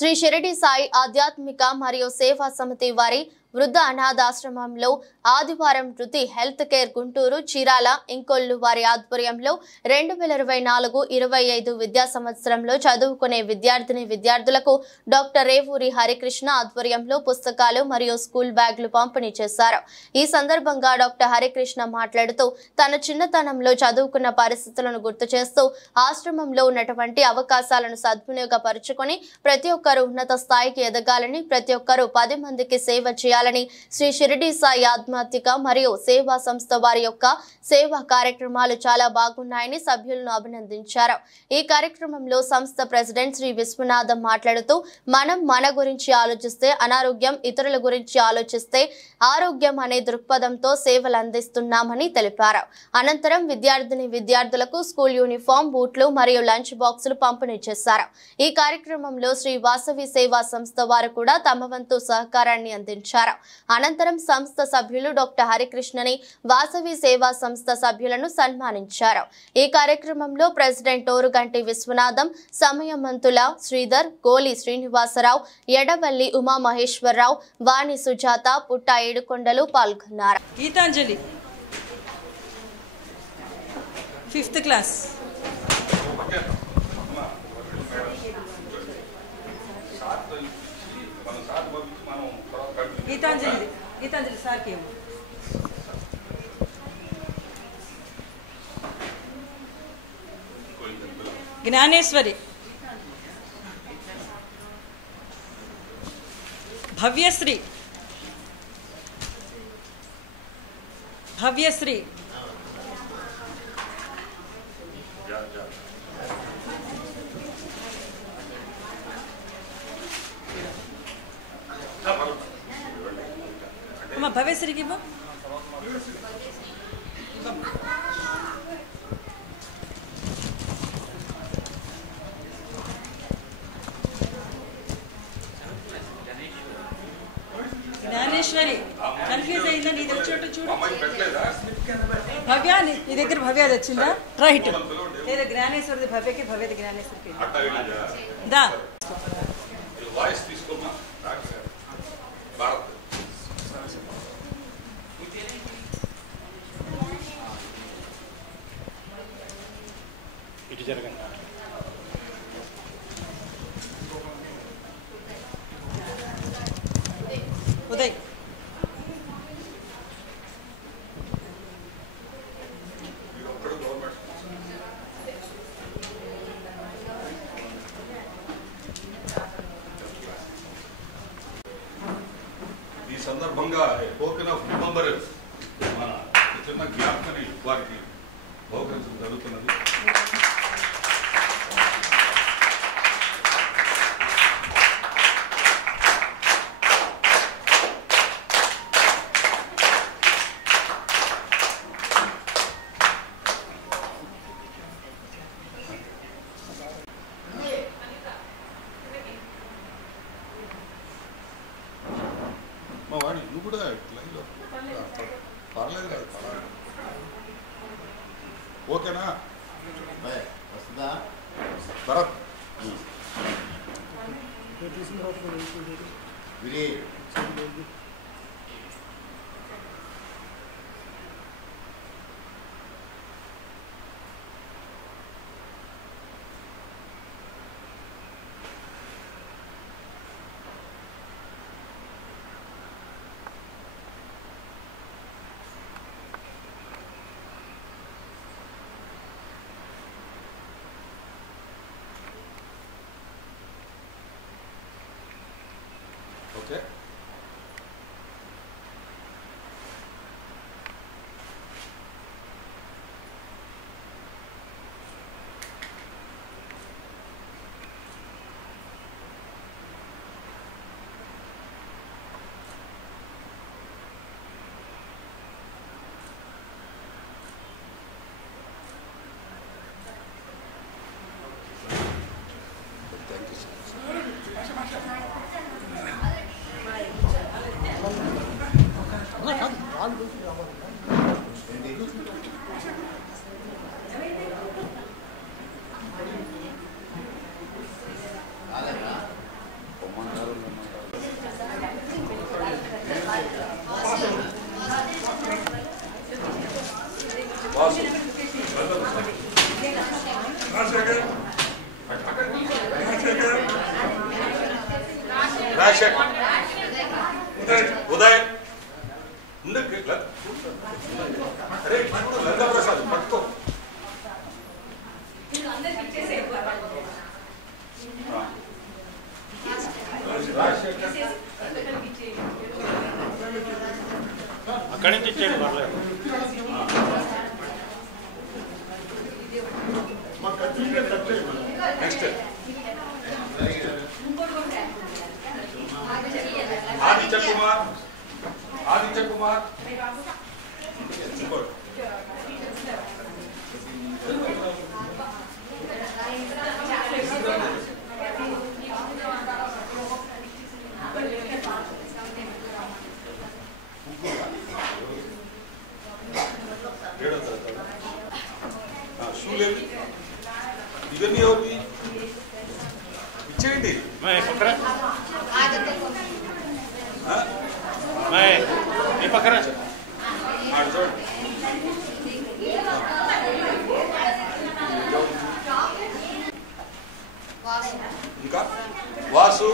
శ్రీ షిరిడి సాయి ఆధ్యాత్మిక మరియు సేవా సమితి వారి వృద్ధ అనాథాశ్రమంలో ఆదివారం రుతి హెల్త్ కేర్ గుంటూరు చీరాల ఇంకొల్లు వారి ఆధ్వర్యంలో 2024-25 విద్యా సంవత్సరంలో చదువుకునే విద్యార్థులకు డాక్టర్ రేవూరి హరికృష్ణ ఆధ్వర్యంలో పుస్తకాలు మరియు స్కూల్ బ్యాగులు పంపిణీ చేశారు. ఈ సందర్భంగా డాక్టర్ హరికృష్ణ మాట్లాడుతూ తన చిన్నతనంలో చదువుకున్న పరిస్థితులను గుర్తు చేస్తూ ఆశ్రమంలో ఉన్నటువంటి అవకాశాలను సద్వినియోగపరుచుకొని ప్రతి ఒక్కరూ ఉన్నత స్థాయికి ఎదగాలని, ప్రతి ఒక్కరూ 10 మందికి సేవ చేయాలని శ్రీ షిరిడి సాయి ఆధ్యాత్మిక మరియు సేవా సంస్థ వారి యొక్క సేవా కార్యక్రమాలు చాలా బాగున్నాయని సభ్యులను అభినందించారు. ఈ కార్యక్రమంలో సంస్థ ప్రెసిడెంట్ శ్రీ విశ్వనాథం మాట్లాడుతూ మనం మన గురించి ఆలోచిస్తే అనారోగ్యం, ఇతరుల గురించి ఆలోచిస్తే ఆరోగ్యం అనే దృక్పథంతో సేవలు అందిస్తున్నామని తెలిపారు. అనంతరం విద్యార్థులకు స్కూల్ యూనిఫామ్, బూట్లు మరియు లంచ్ బాక్సులు పంపిణీ చేశారు. ఈ కార్యక్రమంలో శ్రీ వాసవి సేవా సంస్థ వారు కూడా తమ వంతు సహకారాన్ని అందించారు. అనంతరం సంస్థ సభ్యులు డాక్టర్ హరికృష్ణని, వాసవి సేవా సంస్థ సభ్యులను సన్మానించారు. ఈ కార్యక్రమంలో ప్రెసిడెంట్ ఓరుగంటి విశ్వనాథం, సమయమంతుల శ్రీధర్, గోలి శ్రీనివాసరావు, ఎడవల్లి ఉమామహేశ్వరరావు, వాణి సుజాత, పుట్ట ఏడుకొండలు పాల్గొన్నారు. Gitanjali 5th class. గీతాంజలి సార్కి జ్ఞానేశ్వరి, భవ్యశ్రీ అమ్మ, భవ్యశ్రీకి ఇవ్వ. జ్ఞానేశ్వరి కన్ఫ్యూజ్ అయిందా? నీ తెచ్చేట్టు చూడు. భవ్య, నీ దగ్గర భవ్యది వచ్చిందా? రైట్. లేదా జ్ఞానేశ్వరిది భవ్యకి, భవ్యది జ్ఞానేశ్వరికి. దా ఇటు జరగండి. ఉదయ్, ఈ సందర్భంగా టోకెన్ ఆఫ్ రిమెంబరెన్స్ మన చిన్న జ్ఞాపకని వారికి బహుకరించడం జరుగుతున్నది. మా వాడి నువ్వు కూడా లైన్లో పర్లేదు కాదు, ఓకేనా? వస్తుందా Bharat? Very okay. Thank you sir. Uday Prasad పట్టుకో అక్కడి నుంచి ఇచ్చేయండి పర్లేదు. నెక్స్ట్ ఆదిత్య కుమార్ షూలేవి ఇవన్నీ ఎవరివి ఇచ్చేయండి. పక్కన నీ పక్కన చూడండి. ఇంకా వాసు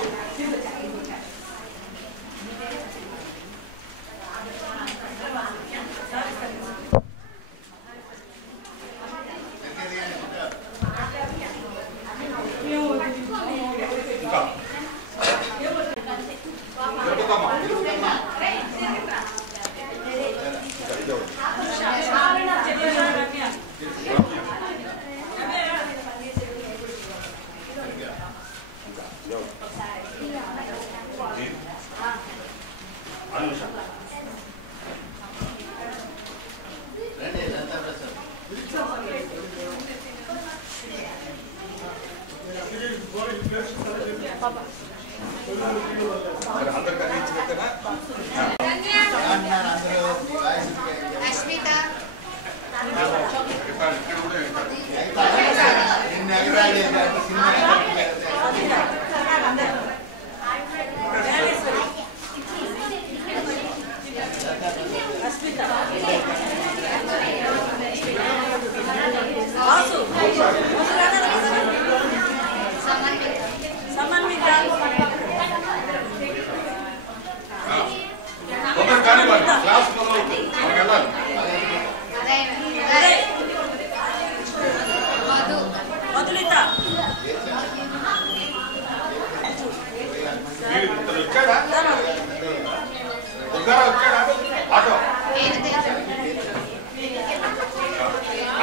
ఇంకా అందరికీ ఇచ్చినట్టేనా? క్లాస్ మొదలవుతుంది, మనం వెళ్ళాలి. వచ్చాడా ఆటో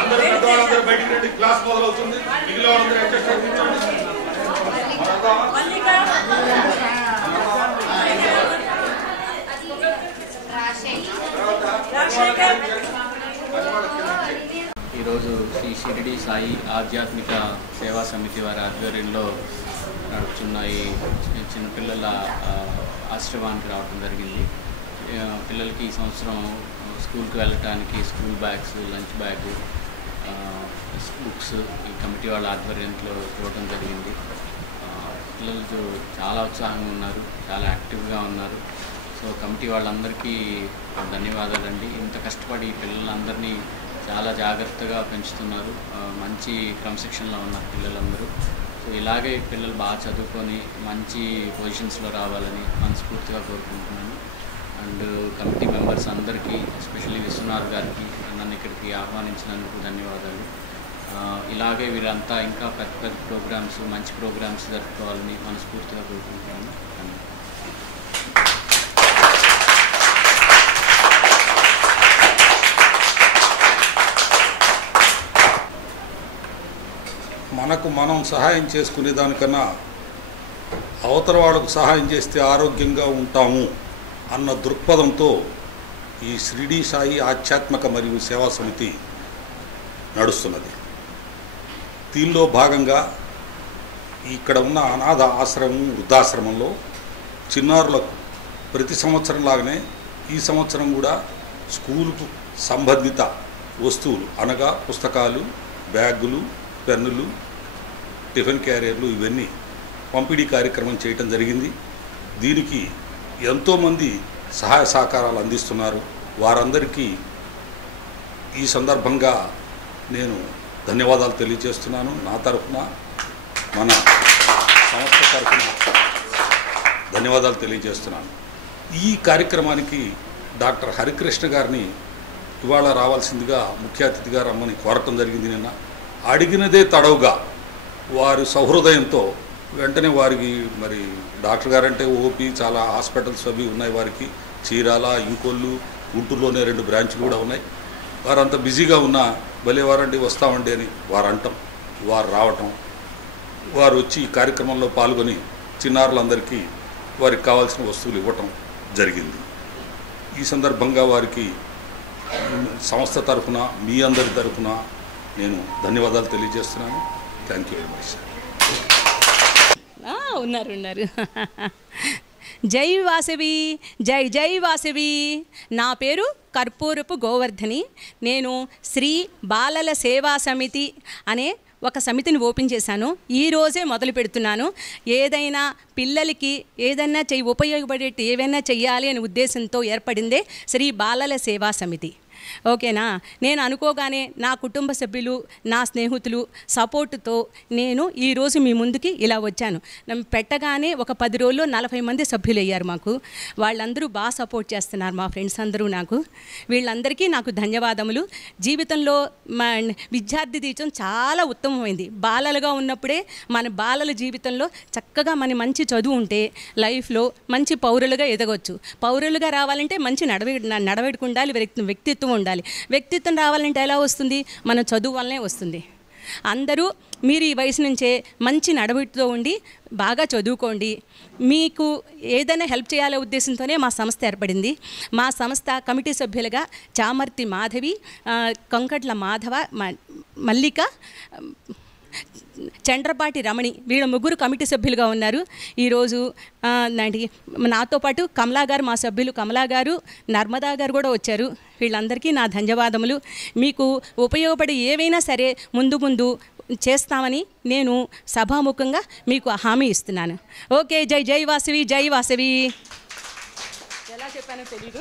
అందరూ పెద్దవాళ్ళందరూ బయటికి రండి. క్లాస్ మొదలవుతుంది. మిగిలిన వాళ్ళందరూ అడ్జస్ట్ అనిపించండి. ఈరోజు శ్రీ షిరిడి సాయి ఆధ్యాత్మిక సేవా సమితి వారి ఆధ్వర్యంలో నడుపుతున్న ఈ చిన్నపిల్లల ఆశ్రమానికి రావడం జరిగింది. పిల్లలకి ఈ సంవత్సరం స్కూల్కి వెళ్ళటానికి school bags, lunch bag, books ఈ కమిటీ వాళ్ళ ఆధ్వర్యంలో ఇవ్వడం జరిగింది. పిల్లలు చాలా ఉత్సాహంగా ఉన్నారు, చాలా యాక్టివ్గా ఉన్నారు. సో కమిటీ వాళ్ళందరికీ ధన్యవాదాలండి. ఇంత కష్టపడి పిల్లలందరినీ చాలా జాగ్రత్తగా పెంచుతున్నారు. మంచి క్రమశిక్షణలో ఉన్నారు పిల్లలందరూ. సో ఇలాగే పిల్లలు బాగా చదువుకొని మంచి పొజిషన్స్లో రావాలని మనస్ఫూర్తిగా కోరుకుంటున్నాను. అండ్ కమిటీ మెంబర్స్ అందరికీ, ఎస్పెషల్లీ విశ్వనాథ్ గారికి నన్ను ఇక్కడికి ఆహ్వానించినందుకు ధన్యవాదాలు. ఇలాగే వీరంతా ఇంకా పెద్ద పెద్ద ప్రోగ్రామ్స్, మంచి ప్రోగ్రామ్స్ జరుపుకోవాలని మనస్ఫూర్తిగా కోరుకుంటున్నాను. మనకు మనం సహాయం చేసుకునే దానికన్నా అవతల వాళ్ళకు సహాయం చేస్తే ఆరోగ్యంగా ఉంటాము అన్న దృక్పథంతో ఈ షిరిడి సాయి ఆధ్యాత్మిక మరియు సేవా సమితి నడుస్తున్నది. దీనిలో భాగంగా ఇక్కడ ఉన్న అనాథ ఆశ్రమం, వృద్ధాశ్రమంలో చిన్నారులకు ప్రతి సంవత్సరం లాగానే ఈ సంవత్సరం కూడా స్కూలుకు సంబంధిత వస్తువులు అనగా పుస్తకాలు, బ్యాగులు, పెన్నులు, టిఫిన్ క్యారియర్లు ఇవన్నీ పంపిణీ కార్యక్రమం చేయటం జరిగింది. దీనికి ఎంతోమంది సహాయ సహకారాలు అందిస్తున్నారు. వారందరికీ ఈ సందర్భంగా నేను ధన్యవాదాలు తెలియజేస్తున్నాను. నా తరఫున, మన సంస్థ తరఫున ధన్యవాదాలు తెలియజేస్తున్నాను. ఈ కార్యక్రమానికి డాక్టర్ హరికృష్ణ గారిని ఇవాళ రావాల్సిందిగా ముఖ్య అతిథిగా రమ్మని కోరటం జరిగింది. నిన్న అడిగినదే తడవుగా వారి సహృదయంతో వెంటనే వారికి మరి డాక్టర్ గారంటే ఓపీ చాలా హాస్పిటల్స్ అవి ఉన్నాయి వారికి, చీరాల, ఇంకొల్లు, గుంటూరులోనే 2 బ్రాంచ్లు కూడా ఉన్నాయి. వారంతా బిజీగా ఉన్న భలేవారండి వస్తామండి అని వారు అంటాం, వారు రావటం, వారు వచ్చి ఈ కార్యక్రమంలో పాల్గొని చిన్నారులందరికీ వారికి కావాల్సిన వస్తువులు ఇవ్వటం జరిగింది. ఈ సందర్భంగా వారికి సంస్థ తరఫున మీ అందరి తరఫున నేను ధన్యవాదాలు తెలియజేస్తున్నాను. Thank you very much. ఉన్నారు జై వాసవి, జై జై వాసవి. నా పేరు కర్పూరపు గోవర్ధని. నేను శ్రీ బాలల సేవా సమితి అనే ఒక సమితిని ఓపెన్ చేశాను. ఈరోజే మొదలు పెడుతున్నాను. ఏదైనా పిల్లలకి ఏదైనా ఉపయోగపడేట్టు ఏవైనా చెయ్యాలి అనే ఉద్దేశంతో ఏర్పడిందే శ్రీ బాలల సేవా సమితి. ఓకేనా. నేను అనుకోగానే నా కుటుంబ సభ్యులు, నా స్నేహితులు సపోర్టుతో నేను ఈరోజు మీ ముందుకి ఇలా వచ్చాను. పెట్టగానే ఒక 10 రోజుల్లో 40 మంది సభ్యులు అయ్యారు మాకు. వాళ్ళందరూ బాగా సపోర్ట్ చేస్తున్నారు, మా ఫ్రెండ్స్ అందరూ నాకు. వీళ్ళందరికీ నాకు ధన్యవాదములు. జీవితంలో విద్యార్థి జీవితం చాలా ఉత్తమమైంది. బాలలుగా ఉన్నప్పుడే మన బాలల జీవితంలో చక్కగా మన మంచి చదువు ఉంటే లైఫ్లో మంచి పౌరులుగా ఎదగవచ్చు. పౌరులుగా రావాలంటే మంచి నడవడిక ఉండాలి, వ్యక్తిత్వం ఉండాలి. వ్యక్తిత్వం రావాలంటే ఎలా వస్తుంది? మన చదువు వల్లనే వస్తుంది. అందరూ మీరు ఈ వయసు నుంచే మంచి నడవడితో ఉండి బాగా చదువుకోండి. మీకు ఏదైనా హెల్ప్ చేయాలనే ఉద్దేశంతోనే మా సంస్థ ఏర్పడింది. మా సంస్థ కమిటీ సభ్యులుగా చామర్తి మాధవి, కంకట్ల మాధవ, మల్లిక, చండ్రపాటి రమణి వీళ్ళ 3 కమిటీ సభ్యులుగా ఉన్నారు. ఈరోజు నాతో పాటు కమలా గారు, మా సభ్యులు కమలా గారు, నర్మదా గారు కూడా వచ్చారు. వీళ్ళందరికీ నా ధన్యవాదములు. మీకు ఉపయోగపడే ఏవైనా సరే ముందు చేస్తామని నేను సభాముఖంగా మీకు హామీ ఇస్తున్నాను. ఓకే. జై జై వాసవి, జై వాసవి. ఎలా చెప్పానో తెలీదు.